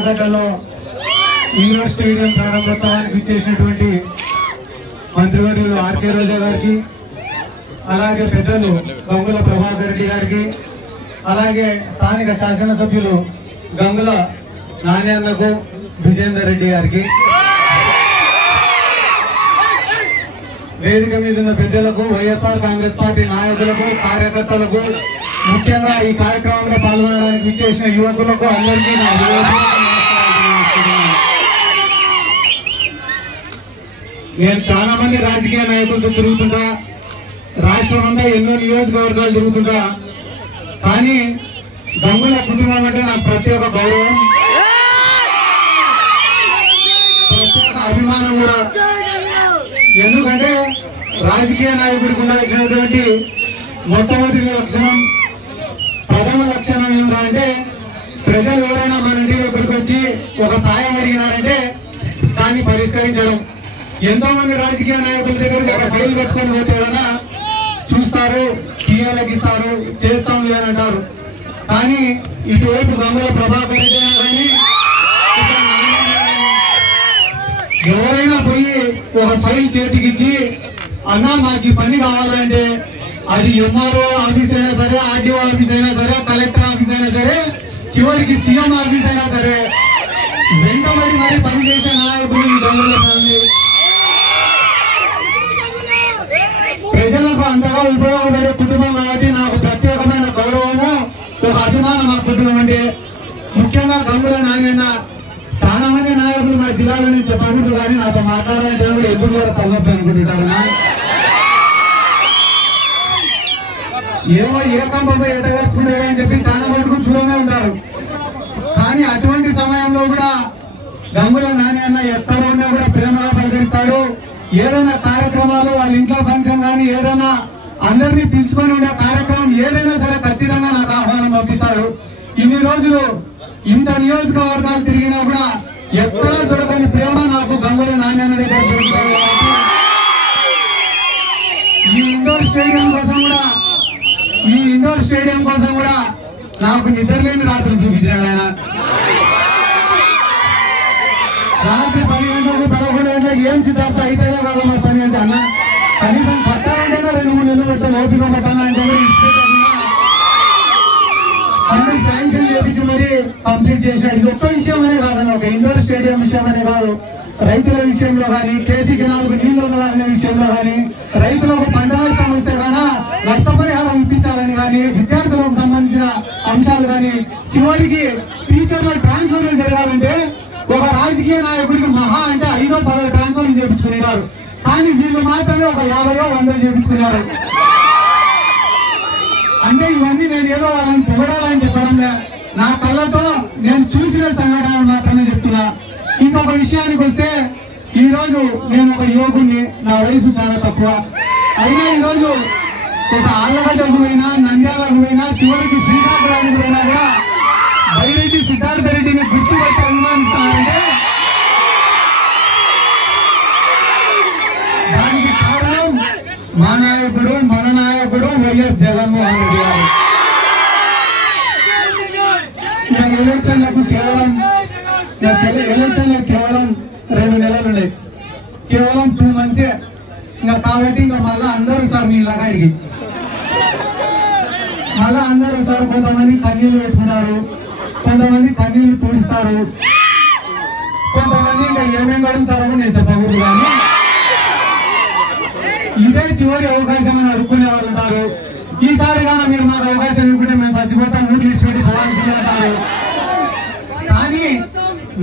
ఆలగడ్డలో indoor stadium ప్రారంభోత్సవానికి ఇచ్చేసినటువంటి మంత్రివర్యులు ఆర్కే రోజా గారికి, అలాగే పెద్దలు గంగుల ప్రభాకర్ రెడ్డి గారికి, అలాగే స్థానిక శాసనసభ్యులు గంగుల నాణ్యన్నకు, విజేందర్ రెడ్డి గారికి, వేదిక మీద ఉన్న పెద్దలకు, వైఎస్ఆర్ కాంగ్రెస్ పార్టీ నాయకులకు, కార్యకర్తలకు, ముఖ్యంగా ఈ కార్యక్రమంలో పాల్గొనడానికి ఇచ్చేసిన యువకులకు అందరికీ నా నేను చాలా మంది రాజకీయ నాయకులతో తిరుగుతుంటా, రాష్ట్రం అంతా ఎన్నో నియోజకవర్గాలు తిరుగుతుంటా, కానీ గంగుల కుటుంబం అంటే నాకు ప్రత్యేక గౌరవం, ప్రత్యేక అభిమానం కూడా. ఎందుకంటే రాజకీయ నాయకుడికి ఉండాల్సినటువంటి మొట్టమొదటి లక్షణం, ప్రథమ లక్షణం ఏమిటంటే ప్రజలు ఎవరైనా మన ఇంటి దగ్గరికి వచ్చి ఒక సాయం అడిగినారంటే దాన్ని పరిష్కరించడం. ఎంతో మంది రాజకీయ నాయకుల దగ్గర ఒక ఫైల్ పెట్టుకొని పోతే కదా చూస్తారు, టీఆర్ఎకి ఇస్తారు, చేస్తాం లేదంటారు. కానీ ఇటువైపు గంగుల ప్రభాకర్ రెడ్డి కానీ ఎవరైనా పోయి ఒక ఫైల్ చేతికిచ్చి అన్నా మాకు ఈ పని కావాలంటే అది ఎంఆర్ఓ ఆఫీస్ అయినా సరే, ఆర్డీఓ ఆఫీస్ అయినా సరే, కలెక్టర్ ఆఫీస్ అయినా సరే, చివరికి సీఎం ఆఫీస్ అయినా సరే వెంటబడి మరి పనిచేసే నాయకులు ఈ గంగుల ఫ్యామిలీ. ప్రజలకు అంతగా ఉపయోగపడే కుటుంబం కాబట్టి నాకు ప్రత్యేకమైన గౌరవము, ఒక అభిమానం మా కుటుంబం అంటే. ముఖ్యంగా గంగుల నాయన చాలా మంది నాయకులు మా జిల్లాలో నేను చెప్పకూడదు, కానీ నాతో మాట్లాడాలంటే కూడా ఎప్పుడు కూడా తలనొప్పి అనుకుంటుంటారు. ఏమో ఏ కంపై ఎట్టగలుచుకునేవే అని చెప్పి చాలా మటుకు దూరంగా ఉంటారు. కానీ అటువంటి సమయంలో కూడా గంగుల నాయన ఎక్కడ ఉన్నా కూడా ప్రేమగా పలకరిస్తాడు. ఏదైనా కార్యక్రమాలు, వాళ్ళ ఇంట్లో ఫంక్షన్ కానీ ఏదైనా అందరినీ పిలుచుకొని ఉండే కార్యక్రమం ఏదైనా సరే ఖచ్చితంగా నాకు ఆహ్వానం పంపిస్తాడు. ఇన్ని రోజులు ఇంత నియోజకవర్గాలు తిరిగినా కూడా ఎక్కడా దొరకని ప్రేమ నాకు గంగుల నాణ్యన దగ్గర దొరుకుతాడు. ఈ ఇండోర్ స్టేడియం కోసం కూడా నాకు నిద్రలేని రాత్రులు చూపించాడు ఆయన. రాత్రి 10 గంటలకు 11 గంటలకు ఏం సిద్ధార్థ అయితేనే కాదు మా పని అంటే అన్న, కనీసం పట్టాలంటేనే 2-3 నెలలు పెడతాను, ఓపిక పట్టాలంటే అన్ని శాంక్షన్ చేపించి మరి కంప్లీట్ చేసినాడు. ఇది ఒక్క విషయం అనే కాదన్న, ఒక ఇండోర్ స్టేడియం విషయం అనే కాదు, రైతుల విషయంలో కానీ, కేసీ కెనాల్కు నీళ్లు వదలాలనే విషయంలో కానీ, రైతులకు పంట నష్టం వస్తే కానీ నష్టపరిహారం ఇప్పించాలని కానీ, విద్యార్థులకు సంబంధించిన అంశాలు కానీ, చివరికి టీచర్ల ట్రాన్స్ఫర్లు జరగాలంటే ఒక రాజకీయ నాయకుడికి మహా అంటే 5-10 ట్రాన్స్ఫర్లు చేయించుకునేవారు. కానీ వీళ్ళు మాత్రమే ఒక 50-100 చేయించుకున్నారు. అంటే ఇవన్నీ నేను ఏదో వాళ్ళని పొగడాలని చెప్పడంలే, నా కళ్ళతో నేను చూసిన సంఘటనలు మాత్రమే చెప్తున్నా. ఇంకొక విషయానికి వస్తే, ఈ రోజు నేను ఒక యువకుడిని, నా వయసు చాలా తక్కువ అయినా ఈరోజు ఒక ఆళ్లగడ్డకు పోయినా, నంద్యాలకు పోయినా, చివరికి శ్రీకాకుళానికి పోయినా కూడా బైరెడ్డి సిద్ధార్థ రెడ్డిని గుర్తుపట్టి అభిమానిస్తానంటే దానికి కారణం మా నాయకుడు, మన నాయకుడు వైఎస్ జగన్మోహన్ రెడ్డి గారు. ఎలక్షన్లకు కేవలం 2 నెలలు ఉన్నాయి, కేవలం 2 months. ఇంకా కాబట్టి ఇంకా మళ్ళా అందరూ సార్ మీలాగా అడిగి మళ్ళా అందరూ సార్ కొంతమంది కన్నీళ్లు పెట్టుకున్నారు, కొంతమంది కన్నీళ్లు తుడుస్తారు, కొంతమంది ఇంకా ఏమేమి అడుగుతారో నేను చెప్పకూడదు. కానీ ఇదే చివరి అవకాశం అని అడుక్కునే వాళ్ళు ఉంటారు. ఈసారి కానీ మీరు మాకు అవకాశం ఇవ్వకుంటే మేము చచ్చిపోతాం, ఊరు విడిచిపెట్టి పోవాల్సిందే అంటారు. కానీ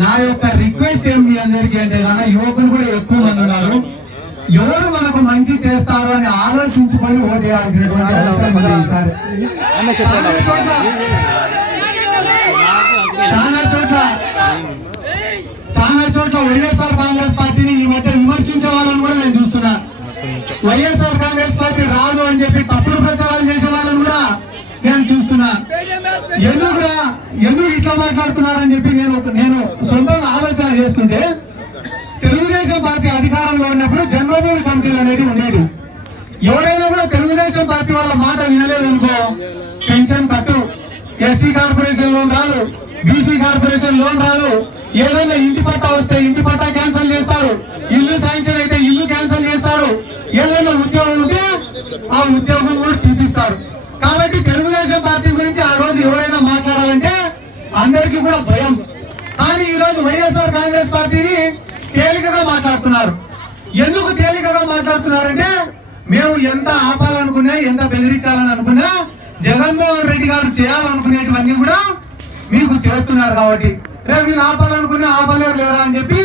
నా యొక్క రిక్వెస్ట్ ఏం మీ అందరికీ అంటే కానీ, యువకులు కూడా ఎక్కువ మంది ఉన్నారు, ఎవరు మనకు మంచి చేస్తారు అని ఆలోచించుకొని ఓటేయాల్సినటువంటి అవసరం ఉంది. ఈసారి చాలా చోట్ల వైఎస్ఆర్ కాంగ్రెస్ పార్టీని ఈ మధ్య విమర్శించే వాళ్ళని కూడా నేను చూస్తున్నా. వైఎస్ఆర్ కాంగ్రెస్ పార్టీ రాదు అని చెప్పి తప్పుడు ప్రచారాలు చేసే వాళ్ళని కూడా నేను చూస్తున్నా. ఎందుకు ఇట్లా మాట్లాడుతున్నారని చెప్పి నేను సొంతంగా ఆలోచన చేసుకుంటే, తెలుగుదేశం పార్టీ అధికారంలో ఉన్నప్పుడు జన్మభూమి కమిటీలు అనేవి ఉండేవి. ఎవరైనా కూడా తెలుగుదేశం పార్టీ వాళ్ళ మాట వినలేదనుకో, పెన్షన్ కట్టు, ఎస్సీ కార్పొరేషన్ లోన్ రాదు, బీసీ కార్పొరేషన్ లోన్ రాదు, ఏదైనా ఇంటి పట్టా వస్తే ఇంటి పట్టా క్యాన్సిల్ చేస్తారు, ఇల్లు శాంక్షన్ అయితే ఇల్లు క్యాన్సిల్ చేస్తారు, ఏదైనా ఉద్యోగం ఉంటే ఆ ఉద్యోగం కూడా తీపిస్తారు. కాబట్టి తెలుగుదేశం పార్టీ గురించి ఆ రోజు ఎవరైనా మాట్లాడాలంటే అందరికీ కూడా భయం. కానీ ఈ రోజు వైఎస్ఆర్ కాంగ్రెస్ పార్టీని తేలికగా మాట్లాడుతున్నారు. ఎందుకు తేలికగా మాట్లాడుతున్నారంటే మేము ఎంత ఆపాలనుకున్నా, ఎంత బెదిరించాలని అనుకున్నా జగన్మోహన్ రెడ్డి గారు చేయాలనుకునేటివన్నీ కూడా మీకు చేస్తున్నారు. కాబట్టి రేపు వీళ్ళు ఆపాలనుకున్నా ఆపలేరు లేరా అని చెప్పి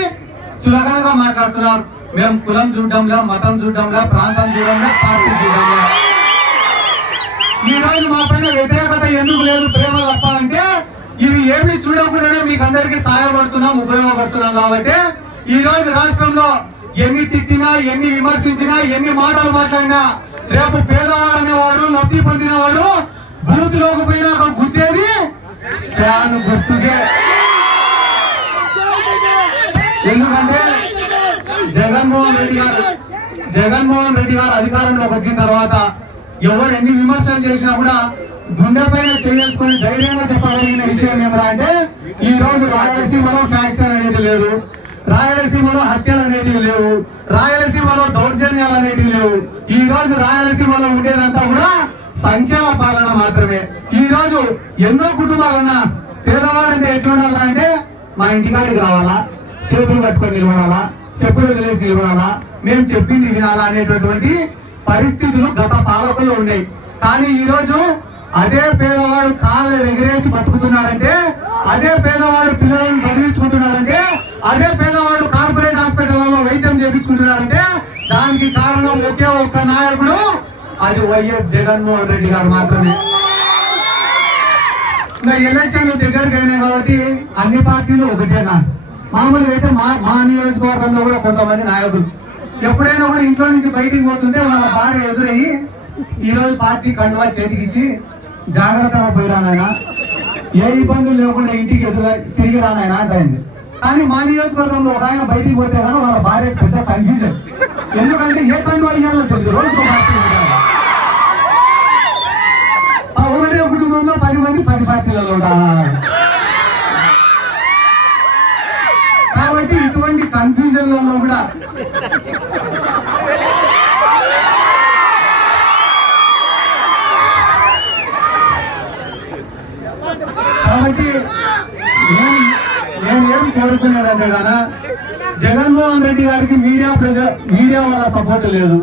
చులకనగా మాట్లాడుతున్నారు. మేము కులం చూడడంలా, మతం చూడడంలా, ప్రాంతం చూడడంలా, పార్టీ చూడడంలా. ఈ రోజు మా పైన వ్యతిరేకత ఎందుకు లేదు, ప్రేమ తప్ప అంటే ఇవి ఏమి చూడకుండానే మీకు అందరికీ సహాయపడుతున్నాం, ఉపయోగపడుతున్నాం. కాబట్టి ఈ రోజు రాష్ట్రంలో ఎన్ని తిట్టినా, ఎన్ని విమర్శించినా, ఎన్ని మాటలు మాట్లాడినా రేపు పేదవాడు అనేవాడు, లబ్ధి పొందినవాడు బూత్లోకి పోయినా గుద్దేది ఫ్యాన్ గుర్తుకే. ఎందుకంటే జగన్మోహన్ రెడ్డి గారు అధికారంలోకి వచ్చిన తర్వాత ఎవరు ఎన్ని విమర్శలు చేసినా కూడా గుండె పైన చేసుకుని ధైర్యంగా చెప్పగలిగిన విషయం ఏమరా అంటే ఈ రోజు రాయలసీమలో ఫ్యాక్షన్ అనేది లేదు, రాయలసీమలో హత్యలు అనేటివి లేవు, రాయలసీమలో దౌర్జన్యాలు అనేటివి లేవు. ఈ రోజు రాయలసీమలో ఉండేదంతా కూడా సంక్షేమ పాలన మాత్రమే. ఈ రోజు ఎన్నో కుటుంబాలున్నా పేదవాడంటే ఎట్లుండాలంటే మా ఇంటికాడికి రావాలా, చేతులు కట్టుకొని నిలబడాలా, చెప్పులు వదిలేసి నిలబడాలా, మేము చెప్పింది వినాలా అనేటటువంటి పరిస్థితులు గత పాలకుల్లో ఉన్నాయి. కానీ ఈ రోజు అదే పేదవాడు కాళ్ళు ఎగిరేసి బతుకుతున్నాడంటే, అదే పేదవాడు పిల్లలను చదివించుకుంటున్నాడంటే, అదే పేదవాడు కార్పొరేట్ హాస్పిటల్లో వైద్యం చేయించుకుంటున్నాడంటే దానికి కారణం ఒకే ఒక్క నాయకుడు, అది వైఎస్ జగన్మోహన్ రెడ్డి గారు మాత్రమే. ఇంకా ఎలక్షన్లు దగ్గరికి అయినాయి కాబట్టి అన్ని పార్టీలు ఒకటేనా. మామూలుగా అయితే మా నియోజకవర్గంలో కూడా కొంతమంది నాయకులు ఎప్పుడైనా కూడా ఇంట్లో నుంచి బయటికి పోతుంటే వాళ్ళ భార్య ఎదురయ్యి ఈ రోజు పార్టీ కండువా చేతికిచ్చి జాగ్రత్తగా పోయిరానాయన, ఏ ఇబ్బందులు లేకుండా ఇంటికి తిరిగి రానాయన అంటైంది. కానీ మా నియోజకవర్గంలో ఒక ఆయన బయటికి పోతే కానీ వాళ్ళ భార్య పెద్ద కన్ఫ్యూజన్. ఎందుకంటే ఏ కండువా అయ్యాలో తెలియదు, రోజు పార్టీ ఒకటే కుటుంబంలో 10 మంది 10 పార్టీలలో ఉంటారు. కాబట్టి ఇటువంటి కన్ఫ్యూజన్లలో కూడా కాబట్టి నేనేం కోరుకునేదంటే కదా, జగన్మోహన్ రెడ్డి గారికి మీడియా వల్ల సపోర్ట్ లేదు.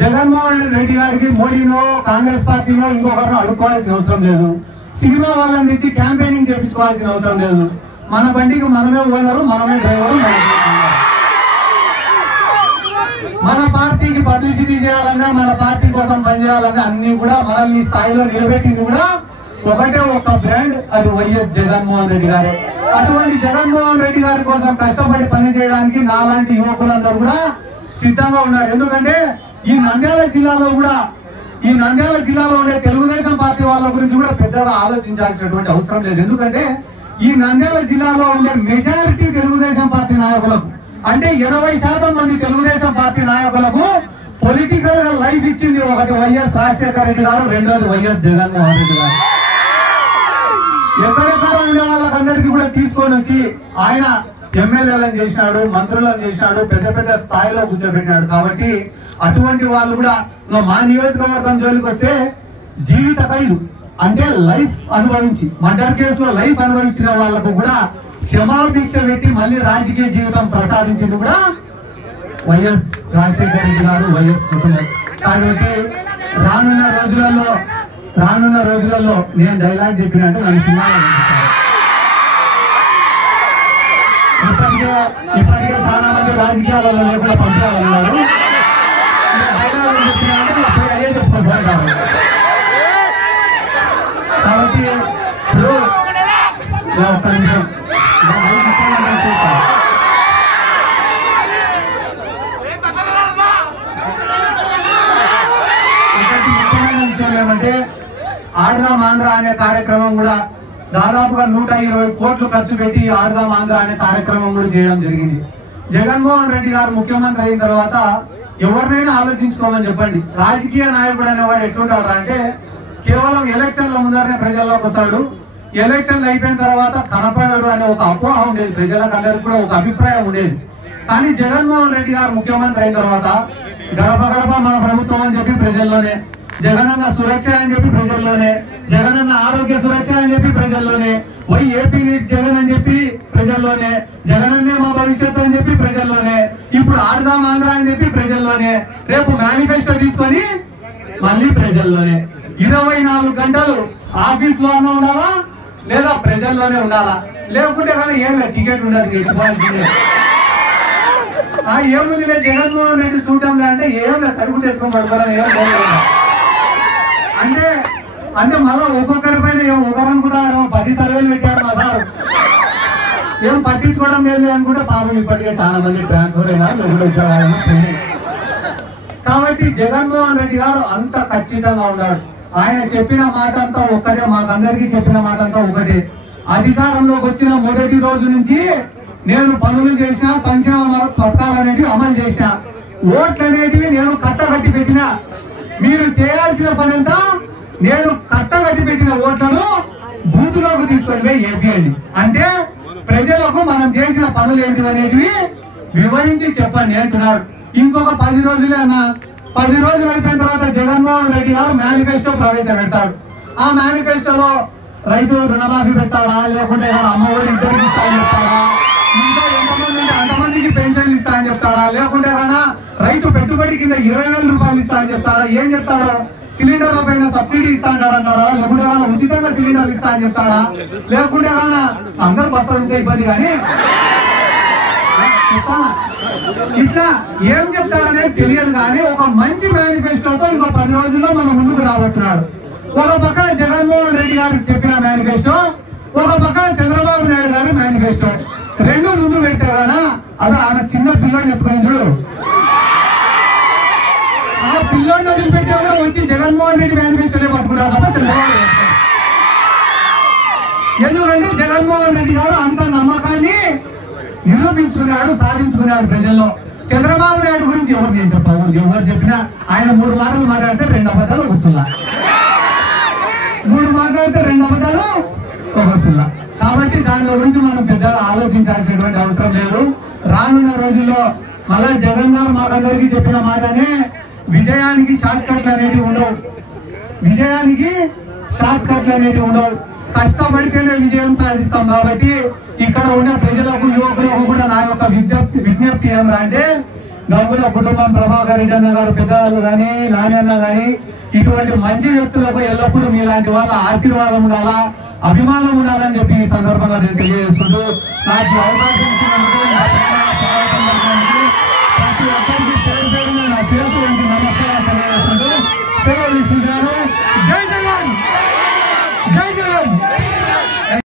జగన్మోహన్ రెడ్డి గారికి మోడీనో కాంగ్రెస్ పార్టీనో ఇంకొకరినో అడుక్కోవాల్సిన అవసరం లేదు. సినిమా వాళ్ళని తెచ్చి క్యాంపెయినింగ్ చేయించుకోవాల్సిన అవసరం లేదు. మన బండికి మనమే ఓనరు, మనమే డ్రైవరు. మన పార్టీకి పబ్లిసిటీ చేయాలన్నా, మన పార్టీ కోసం పనిచేయాలన్నా అన్ని కూడా మనల్ని స్థాయిలో నిలబెట్టింది కూడా ఒకటే ఒక్క బ్రాండ్, అది వైఎస్ జగన్మోహన్ రెడ్డి గారే. అటువంటి జగన్మోహన్ రెడ్డి గారి కోసం కష్టపడి పని చేయడానికి నాలాంటి యువకులందరూ కూడా సిద్ధంగా ఉన్నారు. ఎందుకంటే ఈ నంద్యాల జిల్లాలో ఉండే తెలుగుదేశం పార్టీ వాళ్ళ గురించి కూడా పెద్దగా ఆలోచించాల్సినటువంటి అవసరం లేదు. ఎందుకంటే ఈ నంద్యాల జిల్లాలో ఉండే మెజారిటీ తెలుగుదేశం పార్టీ నాయకులకు, అంటే 80% మంది తెలుగుదేశం పార్టీ నాయకులకు పొలిటికల్ గా లైఫ్ ఇచ్చింది ఒకటి వైఎస్ రాజశేఖర రెడ్డి గారు, రెండోది వైఎస్ జగన్మోహన్ రెడ్డి గారు. ఎక్కడెక్కడ ఉండే వాళ్ళకందరికీ కూడా తీసుకొని వచ్చి ఆయన ఎమ్మెల్యేలను చేసినాడు, మంత్రులను చేసినాడు, పెద్ద పెద్ద స్థాయిలో కూర్చోబెట్టినాడు. కాబట్టి అటువంటి వాళ్ళు కూడా మా నియోజకవర్గం జోలికి వస్తే జీవిత ఖైదు అంటే లైఫ్ అనుభవించి, మర్డర్ కేసులో లైఫ్ అనుభవించిన వాళ్లకు కూడా క్షమాభిక్ష పెట్టి మళ్ళీ రాజకీయ జీవితం ప్రసాదించింది కూడా వైఎస్ రాజశేఖర రెడ్డి గారు, వైఎస్ కుటుంబం. కాబట్టి రానున్న రోజులలో నేను డైలాగ్ చెప్పినట్టు నన్ను సినిమాలో ఇప్పటికే చాలా మంది రాజకీయాలలో లేకుండా పంపించాలన్నారు. డైలాగ్ చెప్పినట్టు అదే చెప్పుకుంటారు. కాబట్టి ఒక్క నిమిషం ఏమంటే ఆడదాం ఆంధ్ర అనే కార్యక్రమం కూడా దాదాపుగా 120 కోట్లు ఖర్చు పెట్టి ఆడదాం ఆంధ్ర అనే కార్యక్రమం కూడా చేయడం జరిగింది. జగన్మోహన్ రెడ్డి గారు ముఖ్యమంత్రి అయిన తర్వాత ఎవరినైనా ఆలోచించుకోమని చెప్పండి, రాజకీయ నాయకుడు అనేవాడు ఎట్లుంటాడు అంటే కేవలం ఎలక్షన్ల ముందరనే ప్రజల్లోకి వస్తాడు, ఎలక్షన్లు అయిపోయిన తర్వాత కనపడడు అనే ఒక అపోహ ఉండేది, ప్రజలకు అందరికి కూడా ఒక అభిప్రాయం ఉండేది. కానీ జగన్మోహన్ రెడ్డి గారు ముఖ్యమంత్రి అయిన తర్వాత గడప గడప మన ప్రభుత్వం అని చెప్పి ప్రజల్లోనే, జగనన్న సురక్ష అని చెప్పి ప్రజల్లోనే, జగనన్న ఆరోగ్య సురక్ష అని చెప్పి ప్రజల్లోనే, వై ఏపీ నీట్ జగన్ అని చెప్పి ప్రజల్లోనే, జగనన్నే మా భవిష్యత్తు అని చెప్పి ప్రజల్లోనే, ఇప్పుడు ఆడదాం ఆంధ్ర అని చెప్పి ప్రజల్లోనే, రేపు మేనిఫెస్టో తీసుకొని మళ్ళీ ప్రజల్లోనే. 24 గంటలు ఆఫీస్ లో ఉండాలా లేదా ప్రజల్లోనే ఉండాలా, లేకుంటే కానీ ఏం టికెట్ ఉండదు. ఏముంది లేదు జగన్మోహన్ రెడ్డి చూడటం లేదంటే ఏం లేదు, కడుగు చేసుకొని పడుకోవాలని ఏం లేదు. అంటే మళ్ళా ఒక్కొక్కరి పైన ఏం ఒకరనుకుంటారు 10 సర్వేలు పెట్టారు మా సార్, ఏం పట్టించుకోవడం లేదు అనుకుంటే పాపం ఇప్పటికే చాలా మంది ట్రాన్స్ఫర్ అయినా. కాబట్టి జగన్మోహన్ రెడ్డి గారు అంత ఖచ్చితంగా ఉన్నాడు. ఆయన చెప్పిన మాట అంతా ఒక్కటే, మాకందరికీ చెప్పిన మాట అంతా ఒకటే. అధికారంలోకి వచ్చిన మొదటి రోజు నుంచి నేను పనులు చేసిన, సంక్షేమ పథకాలు అనేటివి అమలు చేసిన, ఓట్లు అనేటివి నేను కట్టగట్టి పెట్టిన. మీరు చేయాల్సిన పని అంతా నేను కట్టగట్టి పెట్టిన ఓట్లను బూతులోకి తీసుకొని పోయి వేయండి. అంటే ప్రజలకు మనం చేసిన పనులు ఏంటి అనేటివి వివరించి చెప్పండి అంటున్నాడు. ఇంకొక 10 రోజులే అన్న, 10 రోజులు అయిపోయిన తర్వాత జగన్మోహన్ రెడ్డి గారు మేనిఫెస్టో ప్రవేశపెడతాడు. ఆ మేనిఫెస్టోలో రైతు రుణమాఫీ పెట్టాడా, లేకుంటే అమ్మఒడి ఇద్దరికి ఇస్తాయని చెప్తాడా, ఇంకా ఎంతమంది ఉంటే అంతమందికి పెన్షన్ ఇస్తా అని చెప్తాడా, లేకుంటే కానీ రైతు పెట్టుబడి కింద 20,000 రూపాయలు ఇస్తా అని చెప్తాడా, ఏం చెప్తాడో, సిలిండర్ల పైన సబ్సిడీ ఇస్తా అంటాడా, లేకుంటే కానీ ఉచితంగా సిలిండర్లు ఇస్తా అని చెప్తాడా, లేకుంటే కానీ అందరూ బస్సులు ఉంటే ఇబ్బంది కానీ ఇట్లా ఏం చెప్తాడనేది తెలియదు. కానీ ఒక మంచి మేనిఫెస్టోతో ఇంకో 10 రోజుల్లో మన ముందుకు రాబోతున్నాడు. ఒక పక్కన జగన్మోహన్ రెడ్డి గారు చెప్పిన మేనిఫెస్టో, ఒక పక్కన చంద్రబాబు నాయుడు గారు మేనిఫెస్టో, రెండు ముందు పెడితే కదా అది ఆమె చిన్న పిల్లోడిని ఎత్తుకొని చూడు, ఆ పిల్లోడిని వదిలిపెట్టే కూడా వచ్చి జగన్మోహన్ రెడ్డి మేనిఫెస్టోనే పట్టుకుంటారు తప్ప చంద్రబాబు. ఎందుకంటే జగన్మోహన్ రెడ్డి గారు అంత నమ్మకాన్ని నిరూపించుకున్నాడు, సాధించుకున్నాడు ప్రజల్లో. చంద్రబాబు నాయుడు గురించి ఎవరు నేను చెప్పాను, ఎవరు చెప్పినా ఆయన 3 మాటలు మాట్లాడితే 2 అబద్ధాలు వస్తున్నా, 3 మాట్లాడితే 2 అబద్ధాలు వస్తున్నా. కాబట్టి దాని గురించి మనం పెద్దగా ఆలోచించాల్సినటువంటి అవసరం లేదు. రానున్న రోజుల్లో మళ్ళా జగన్ గారు మాకందరికీ చెప్పిన మాటనే, విజయానికి షార్ట్ కట్లు అనేవి ఉండవు, విజయానికి షార్ట్ కట్లు అనేవి ఉండవు, కష్టపడితేనే విజయం సాధిస్తాం. కాబట్టి ఇక్కడ ఉన్న ప్రజలకు, యువకులకు కూడా నా యొక్క విజ్ఞప్తి ఏమరా అంటే, గంగుల కుటుంబం, ప్రభాకర్ రెడ్డి అన్న గారు పెద్దవాళ్ళు కానీ, నాన్న కానీ, ఇటువంటి మంచి వ్యక్తులకు ఎల్లప్పుడూ మీలాంటి వాళ్ళ ఆశీర్వాదం ఉండాలా, అభిమానం ఉండాలని చెప్పి ఈ సందర్భంగా నేను తెలియజేసుకుంటూ నాకు అవకాశం ఇచ్చిన